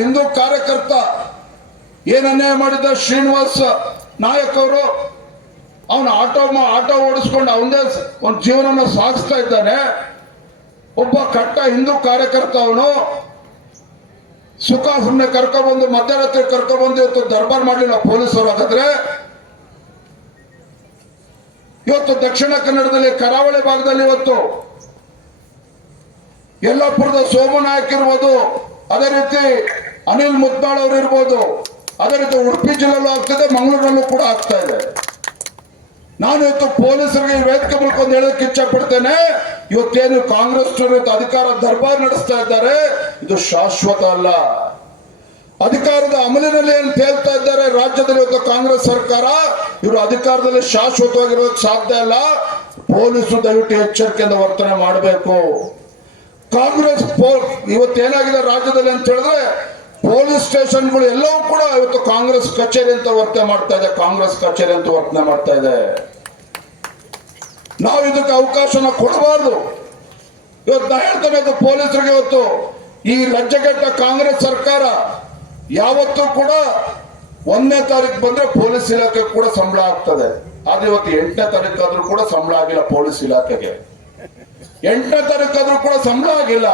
ಹಿಂದೂ ಕಾರ್ಯಕರ್ತ ಏನ್ ಅನ್ಯಾಯ ಮಾಡಿದ್ದ? ಶ್ರೀನಿವಾಸ್ ನಾಯಕ್ ಅವರು ಅವನು ಆಟೋ ಆಟೋ ಓಡಿಸ್ಕೊಂಡು ಅವನದೇ ಒಂದು ಜೀವನನ ಸಾಗಿಸ್ತಾ ಇದ್ದಾನೆ. ಒಬ್ಬ ಕಟ್ಟ ಹಿಂದೂ ಕಾರ್ಯಕರ್ತ ಅವನು ಸುಖ ಸುಮ್ಮನೆ ಕರ್ಕೊಬಂದು, ಮಧ್ಯರಾತ್ರಿ ಕರ್ಕೊಬಂದು ಇವತ್ತು ದರ್ಬಾರ್ ಮಾಡಲಿಲ್ಲ ಪೊಲೀಸರು ಹಾಗಾದ್ರೆ. ಇವತ್ತು ದಕ್ಷಿಣ ಕನ್ನಡದಲ್ಲಿ, ಕರಾವಳಿ ಭಾಗದಲ್ಲಿ ಇವತ್ತು ಯಲ್ಲಾಪುರದ ಸೋಮನಾಯಕ್ ಇರ್ಬೋದು ಅದೇ ರೀತಿ ಅನಿಲ್ ಮುದ್ದಾಳ್ ಅವರು ಇರ್ಬೋದು. ಅದೇ ರೀತಿ ಉಡುಪಿ ಜಿಲ್ಲೆಯಲ್ಲೂ ಆಗ್ತದೆ, ಮಂಗಳೂರಲ್ಲೂ ಕೂಡ ಆಗ್ತಾ ಇದೆ. ನಾನು ಇವತ್ತು ಪೊಲೀಸರಿಗೆ ವೇದಿಕೆ ಮೂಲಕ ಒಂದು ಹೇಳೋಕೆ ಇಚ್ಛೆ ಪಡ್ತೇನೆ ಇವತ್ತೇನು ಕಾಂಗ್ರೆಸ್ ಅಧಿಕಾರ ದರ್ಬಾರ್ ನಡೆಸ್ತಾ ಇದ್ದಾರೆ, ಇದು ಶಾಶ್ವತ ಅಲ್ಲ. ಅಧಿಕಾರದ ಅಮಲಿನಲ್ಲಿ ಏನು ತೇಲ್ತಾ ಇದ್ದಾರೆ, ರಾಜ್ಯದಲ್ಲಿ ಇವತ್ತು ಕಾಂಗ್ರೆಸ್ ಸರ್ಕಾರ, ಇವರು ಅಧಿಕಾರದಲ್ಲಿ ಶಾಶ್ವತವಾಗಿರೋದಕ್ಕೆ ಸಾಧ್ಯ ಇಲ್ಲ. ಪೊಲೀಸರು ದಯವಿಟ್ಟು ಎಚ್ಚರಿಕೆಯಿಂದ ವರ್ತನೆ ಮಾಡಬೇಕು. ಕಾಂಗ್ರೆಸ್ ಇವತ್ತೇನಾಗಿದೆ ರಾಜ್ಯದಲ್ಲಿ ಅಂತ ಹೇಳಿದ್ರೆ ಪೊಲೀಸ್ ಸ್ಟೇಷನ್ಗಳು ಎಲ್ಲವೂ ಕೂಡ ಇವತ್ತು ಕಾಂಗ್ರೆಸ್ ಕಚೇರಿ ಅಂತ ವರ್ತನೆ ಮಾಡ್ತಾ ಇದೆ, ಕಾಂಗ್ರೆಸ್ ಕಚೇರಿ ಅಂತ ವರ್ತನೆ ಮಾಡ್ತಾ ಇದೆ. ನಾವು ಇದಕ್ಕೆ ಅವಕಾಶನ ಕೊಡಬಾರ್ದು. ಇವತ್ತು ನಾ ಹೇಳ್ತೇನೆ ಪೊಲೀಸರಿಗೆ ಇವತ್ತು ಈ ಲಜ್ಜೆಗೆಟ್ಟ ಕಾಂಗ್ರೆಸ್ ಸರ್ಕಾರ ಯಾವತ್ತೂ ಕೂಡ ಒಂದನೇ ತಾರೀಕು ಬಂದ್ರೆ ಪೊಲೀಸ್ ಇಲಾಖೆ ಕೂಡ ಸಂಬಳ ಆಗ್ತದೆ. ಆದ್ರೆ ಇವತ್ತು ಎಂಟನೇ ತಾರೀಕು ಆದ್ರೂ ಕೂಡ ಸಂಬಳ ಆಗಿಲ್ಲ ಪೊಲೀಸ್ ಇಲಾಖೆಗೆ. ಎಂಟನೇ ತಾರೀಕಾದ್ರೂ ಕೂಡ ಸಂಬಳ ಆಗಿಲ್ಲ.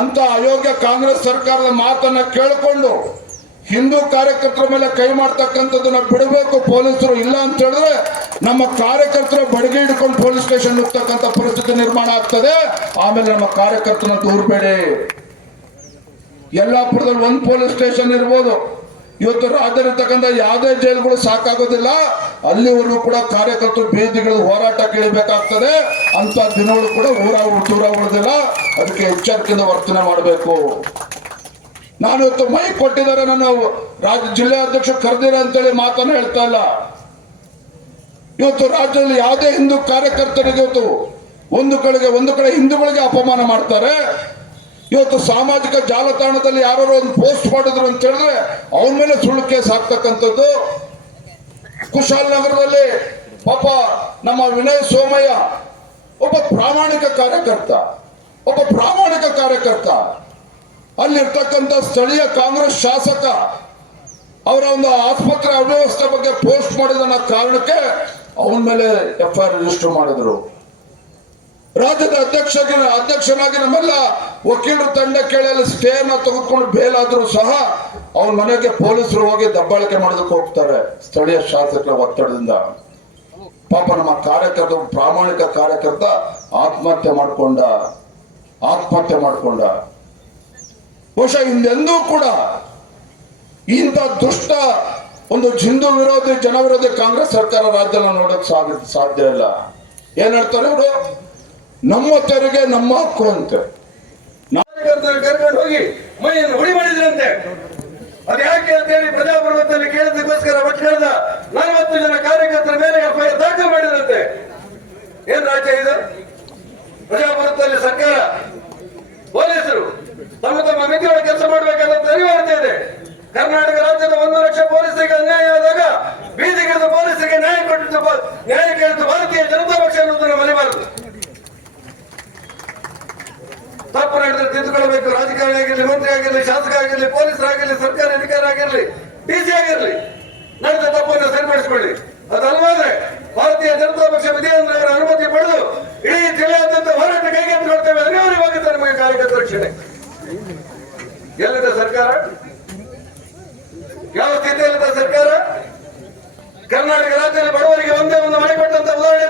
ಅಂತ ಅಯೋಗ್ಯ ಕಾಂಗ್ರೆಸ್ ಸರ್ಕಾರದ ಮಾತನ್ನ ಕೇಳಿಕೊಂಡು ಹಿಂದೂ ಕಾರ್ಯಕರ್ತರ ಮೇಲೆ ಕೈ ಮಾಡ್ತಕ್ಕಂಥದ್ದನ್ನ ಬಿಡಬೇಕು, ಪೊಲೀಸರು ಇಲ್ಲ ಅಂತ ಹೇಳಿದ್ರೆ ನಮ್ಮ ಕಾರ್ಯಕರ್ತರ ಬಡಿಗೆ ಹಿಡ್ಕೊಂಡು ಪೊಲೀಸ್ ಸ್ಟೇಷನ್ ಹೋಗ್ತಕ್ಕಂಥ ಪರಿಸ್ಥಿತಿ ನಿರ್ಮಾಣ ಆಗ್ತದೆ. ಆಮೇಲೆ ನಮ್ಮ ಕಾರ್ಯಕರ್ತನ ದೂರಬೇಡಿ ಯಲ್ಲಾಪುರದಲ್ಲಿ ಒಂದು ಪೊಲೀಸ್ ಸ್ಟೇಷನ್ ಇರ್ಬೋದು. ಇವತ್ತು ರಾಜ್ಯದಲ್ಲಿರ್ತಕ್ಕಂಥ ಯಾವುದೇ ಜೈಲುಗಳು ಸಾಕಾಗೋದಿಲ್ಲ, ಅಲ್ಲಿವರೆಗೂ ಕೂಡ ಕಾರ್ಯಕರ್ತರು ಬೇದಿಗಳು ಹೋರಾಟ ಕೇಳಬೇಕಾಗ್ತದೆ. ಅಂತ ದಿನಗಳು ಕೂಡ ಊರ ದೂರ ಉಳಿದಿಲ್ಲ. ಅದಕ್ಕೆ ಎಚ್ಚರಿಕೆಯಿಂದ ವರ್ತನೆ ಮಾಡಬೇಕು. ನಾನು ಇವತ್ತು ಮೈ ಕೊಟ್ಟಿದ್ದಾರೆ, ನನ್ನ ರಾಜ್ಯ ಜಿಲ್ಲಾ ಅಧ್ಯಕ್ಷ ಕರೆದಿರ ಅಂತೇಳಿ ಮಾತನ್ನು ಹೇಳ್ತಾ ಇಲ್ಲ. ಇವತ್ತು ರಾಜ್ಯದಲ್ಲಿ ಯಾವುದೇ ಹಿಂದೂ ಕಾರ್ಯಕರ್ತರಿಗೆ ಇವತ್ತು ಒಂದು ಕಡೆಗೆ, ಒಂದು ಕಡೆ ಹಿಂದೂಗಳಿಗೆ ಅಪಮಾನ ಮಾಡ್ತಾರೆ. ಇವತ್ತು ಸಾಮಾಜಿಕ ಜಾಲತಾಣದಲ್ಲಿ ಯಾರು ಒಂದು ಪೋಸ್ಟ್ ಮಾಡಿದ್ರು ಅಂತ ಹೇಳಿದ್ರೆ ಅವನ ಮೇಲೆ ಸುಳ್ಳು ಕೇಸ್ ಹಾಕ್ತಕ್ಕಂಥದ್ದು ಕುಶಾಲನಗರದಲ್ಲಿ ಪಾಪ ನಮ್ಮ ವಿನಯ್ ಸೋಮಯ್ಯ ಒಬ್ಬ ಪ್ರಾಮಾಣಿಕ ಕಾರ್ಯಕರ್ತ, ಒಬ್ಬ ಪ್ರಾಮಾಣಿಕ ಕಾರ್ಯಕರ್ತ. ಅಲ್ಲಿರ್ತಕ್ಕಂಥ ಸ್ಥಳೀಯ ಕಾಂಗ್ರೆಸ್ ಶಾಸಕ ಅವರ ಒಂದು ಆಸ್ಪತ್ರೆ ಅವ್ಯವಸ್ಥೆ ಬಗ್ಗೆ ಪೋಸ್ಟ್ ಮಾಡಿದ ಕಾರಣಕ್ಕೆ ಅವನ ಮೇಲೆ ಎಫ್ ಆರ್ ರಿಜಿಸ್ಟರ್ ಮಾಡಿದ್ರು. ರಾಜ್ಯದ ಅಧ್ಯಕ್ಷಗೆ, ಅಧ್ಯಕ್ಷನಾಗಿ ನಮ್ಮೆಲ್ಲ, ವಕೀಲರು ತಂಡ ಕೇಳಲು ಸ್ಟೇ ಅನ್ನ ತೆಗೆದುಕೊಂಡು ಬೇಲ್ ಸಹ ಅವ್ರ ಮನೆಗೆ ಪೊಲೀಸರು ಹೋಗಿ ದಬ್ಬಾಳಿಕೆ ಮಾಡೋದಕ್ಕೆ ಹೋಗ್ತಾರೆ. ಸ್ಥಳೀಯ ಶಾಸಕರ ಒತ್ತಡದಿಂದ. ಪಾಪ ನಮ್ಮ ಕಾರ್ಯಕರ್ತ, ಪ್ರಾಮಾಣಿಕ ಕಾರ್ಯಕರ್ತ ಆತ್ಮಹತ್ಯೆ ಮಾಡ್ಕೊಂಡ ಆತ್ಮಹತ್ಯೆ ಮಾಡ್ಕೊಂಡ. ಬಹುಶಃ ಹಿಂದೆಂದೂ ಕೂಡ ಇಂಥ ದುಷ್ಟ ಒಂದು ಜಿಂದು ವಿರೋಧಿ, ಜನ ವಿರೋಧಿ ಕಾಂಗ್ರೆಸ್ ಸರ್ಕಾರ ರಾಜ್ಯದಲ್ಲಿ ನೋಡಕ್ ಸಾಧ್ಯ ಇಲ್ಲ. ಏನ್ ಹೇಳ್ತಾರೆ ಇವರು ನಮ್ಮ ತೆರಿಗೆ ನಮ್ಮ ಹಕ್ಕು ಅಂತ. ಕರ್ಕೊಂಡು ಹೋಗಿ ಮೈಯನ್ನು ಹುಡಿ ಮಾಡಿದ್ರಂತೆ. ಅದ್ಯಾಕೆ ಅಂತ ಹೇಳಿ ಪ್ರಜಾಪ್ರಭುತ್ವದಲ್ಲಿ ಕೇಳಿದಕ್ಕೋಸ್ಕರ ಒಟ್ಟಣದ ನಲವತ್ತು ಜನ ಕಾರ್ಯಕರ್ತರ ಮೇಲೆ ಎಫ್ಐಆರ್ ದಾಖಲು ಮಾಡಿದ್ರಂತೆ. ಏನ್ ರಾಜ್ಯ ಇದು? ಪ್ರಜಾಪ್ರಭುತ್ವದಲ್ಲಿ ಸರ್ಕಾರ, ಪೊಲೀಸರು ತಮ್ಮ ತಮ್ಮ ಮಿತಿಯೊಳ ಕೆಲಸ ಮಾಡಬೇಕಾದ ಅನಿವಾರ್ಯತೆ ಇದೆ. ಕರ್ನಾಟಕ ರಾಜ್ಯದ ಒಂದು ಲಕ್ಷ ಪೊಲೀಸರಿಗೆ ಅನ್ಯಾಯ ಆದಾಗ ಬೀದಿಗಿಳಿದ ಪೊಲೀಸರಿಗೆ ನ್ಯಾಯ ಕೊಟ್ಟಿದ್ದು ಬ- ನ್ಯಾಯ ಕೇಳಿದ್ದು ಭಾರತೀಯ ಜನತಾ ಪಕ್ಷ ಅನ್ನೋದು ನಾವು ಮರಿಬಾರದು ತಪ್ಪು ನಡೆದ್ರೆ ತಿದ್ದುಕೊಳ್ಬೇಕು ರಾಜಕಾರಣಿ ಆಗಿರ್ಲಿ, ಮಂತ್ರಿ ಆಗಿರ್ಲಿ, ಶಾಸಕ ಆಗಿರ್ಲಿ, ಪೊಲೀಸರಾಗಿರ್ಲಿ, ಸರ್ಕಾರಿ ಅಧಿಕಾರಿ ಆಗಿರ್ಲಿ ಡಿಸಿ ಆಗಿರ್ಲಿ, ನಡೆದ ತಪ್ಪನ್ನು ಸರಿಪಡಿಸಿಕೊಳ್ಳಿ. ಅದಲ್ವಾದ್ರೆ ಭಾರತೀಯ ಜನತಾ ಪಕ್ಷ ವಿಜಯೇಂದ್ರ ಅವರ ಅನುಮತಿ ಪಡೆದು ಇಡೀ ಜಿಲ್ಲೆಯಾದ್ಯಂತ ಹೋರಾಟ ಕೈಗೆತ್ತಿಕೊಳ್ತೇವೆ ಅನಿವಾರ್ಯವಾಗುತ್ತೆ ನಮಗೆ ಕಾರ್ಯಕರ್ತರ ರಕ್ಷಣೆ. ಎಲ್ಲಿದೆ ಸರ್ಕಾರ? ಯಾವ ಸ್ಥಿತಿಯಲ್ಲಿದೆ ಸರ್ಕಾರ? ಕರ್ನಾಟಕ ರಾಜ್ಯದಲ್ಲಿ ಬಡವರಿಗೆ ಒಂದೇ ಒಂದು ಮನೆ ಕೊಟ್ಟಂತ ಉದಾಹರಣೆ